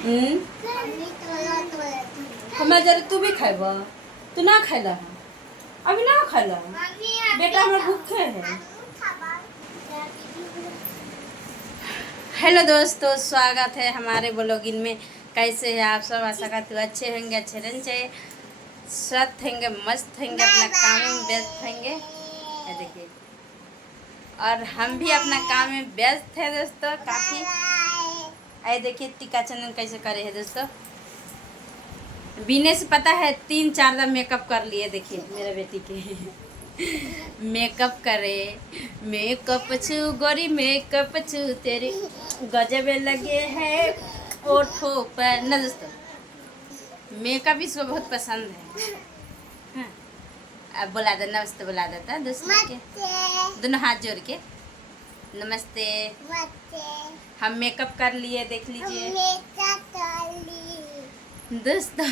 हमें जरा तू भी खाइब, तू ना खाइला अभी ना खाइला बेटा, हमारे भूखे है। हेलो दोस्तों, स्वागत है हमारे ब्लॉगिंग में। कैसे हैं आप सब? आशा करती हूँ अच्छे होंगे, अच्छे रहने चाहिए, स्वस्थ होंगे, मस्त होंगे, अपना काम में व्यस्त होंगे। देखिए, और हम भी अपना काम में व्यस्त है दोस्तों काफ़ी। आए देखिए टीका चंदन कैसे करे है दोस्तों। बीने से पता है 3-4 बार मेकअप कर लिए। देखिए मेरे बेटी के मेकअप करे, मेकअप छू गोरी मेकअप छू तेरे गजब लगे है ओठों पर न दोस्तों। मेकअप इसको बहुत पसंद है। हाँ। अब बुला दे, नमस्ते बुला देता दोस्तों के, दोनों हाथ जोड़ के नमस्ते। हम मेकअप कर लिए, देख लीजिए दोस्तों।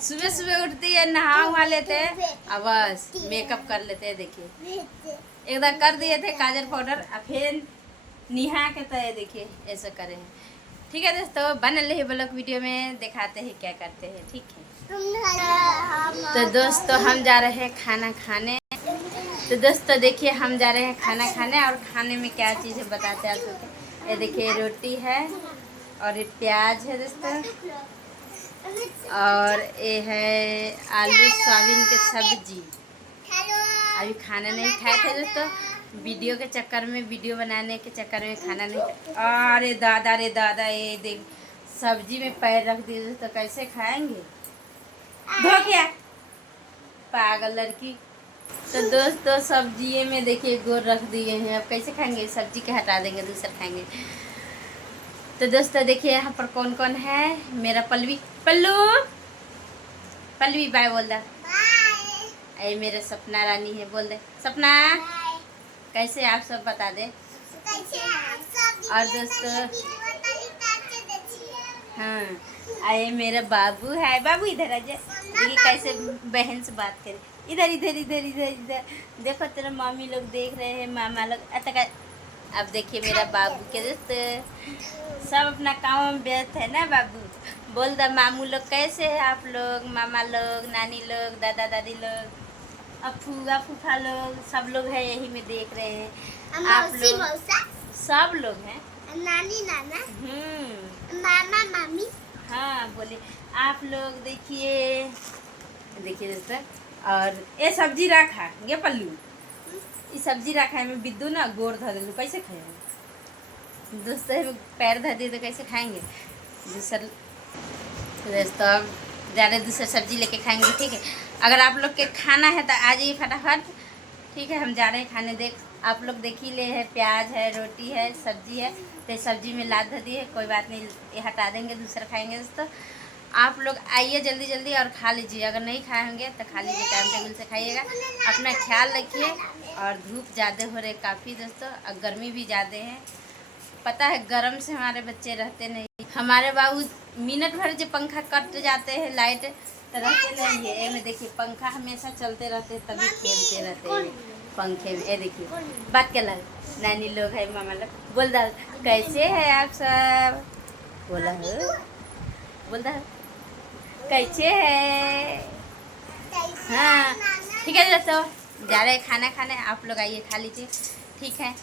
सुबह सुबह उठती है, नहा वहा लेते हैं, अब बस मेकअप कर लेते हैं। देखिए एकदम कर दिए थे काजल पाउडर, अब फिर निहा के तो देखिए ऐसा करे हैं। ठीक है दोस्तों, बन रही ब्लॉग वीडियो में दिखाते हैं क्या करते हैं। ठीक है तो दोस्तों हम जा रहे हैं खाना खाने। तो दोस्तों देखिए हम जा रहे हैं खाना खाने, और खाने में क्या चीज़ है बताते हैं आप सबको। ये देखिए रोटी है, और ये प्याज है दोस्तों, और ये है आलू सोयाबीन की सब्जी। अभी खाना नहीं खाए थे दोस्तों, वीडियो के चक्कर में, वीडियो बनाने के चक्कर में खाना नहीं। अरे दादा रे दादा, ये देख सब्जी में पैर रख दिए दोस्तों, कैसे खाएंगे? धो क्या पागल लड़की। तो दोस्तों सब्जी में देखिए गोर रख दिए हैं, अब कैसे खाएंगे? सब्जी के हटा देंगे, दूसरा खाएंगे। तो दोस्तों देखिए यहाँ पर कौन कौन है। मेरा पल्लवी, पल्लू पल्लवी बाय बोल दे। ये मेरे सपना रानी है, बोल दे सपना। कैसे आप सब बता दे। और दोस्तों हाँ, आए मेरा बाबू है, बाबू इधर आ जाए। देखिए कैसे बहन से बात करे, इधर इधर इधर इधर इधर देखो, तेरा मम्मी लोग देख रहे हैं, मामा लोग अतका। अब देखिए मेरा बाबू के दोस्त सब अपना काम में व्यस्त है ना। बाबू बोल दा, मामू लोग कैसे है आप लोग, मामा लोग, नानी लोग, दादा दादी लोग, फूफा फूफा लोग, सब लोग है यही में देख रहे हैं। आप लोग सब लोग हैं, नानी नाना, मामा मामी। हाँ बोले आप लोग। देखिए देखिए दोस्तों, और ये सब्जी रखा ये पल्लू, ये सब्जी रखा है, मैं बिद्दू ना गोड़ धर दे, कैसे खाएंगे दोस्तों? पैर धर दिए तो कैसे खाएंगे दोस्तों? ज़्यादा दूसरा सब्जी लेके खाएंगे। ठीक है, अगर आप लोग के खाना है तो आ जाइए फटाफट। ठीक है, हम जा रहे हैं खाने। देख आप लोग देख ही ले है, प्याज है, रोटी है, सब्जी है। तो सब्जी में लाद दी है, कोई बात नहीं, ये हटा देंगे, दूसरा खाएंगे दोस्तों। आप लोग आइए जल्दी जल्दी और खा लीजिए। अगर नहीं खाए होंगे तो खा लीजिए, टाइम टेबल से खाइएगा। अपना ख्याल रखिए। और धूप ज़्यादा हो रहे काफ़ी दोस्तों, और गर्मी भी ज़्यादा है। पता है गरम से हमारे बच्चे रहते नहीं। हमारे बाबू मिनट भर जो पंखा कट जाते हैं लाइट तो रहते नहीं है। में देखिए पंखा हमेशा चलते रहते, तभी खेलते रहते हैं पंखे में। ये देखिए बात कर ला, नानी लोग है, मामा लोग। बोल दा कैसे है आप सब? बोला हो, बोल दा कैसे है? हाँ ठीक है दोस्तों, जा रहे खाना खाने, आप लोग आइए खा लीजिए। ठीक है,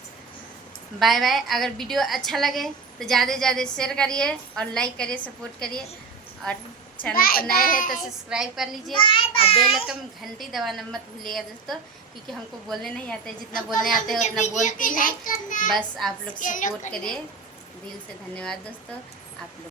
बाय बाय। अगर वीडियो अच्छा लगे तो ज़्यादा से ज़्यादा शेयर करिए, और लाइक करिए, सपोर्ट करिए, और चैनल पर नए हैं तो सब्सक्राइब कर लीजिए, और बेल आइकन घंटी दबाना मत भूलिएगा दोस्तों, क्योंकि हमको बोलने नहीं आते, जितना बोलने आते हैं उतना बोलती हैं। बस आप लोग सपोर्ट करिए, दिल से धन्यवाद दोस्तों आप लोग।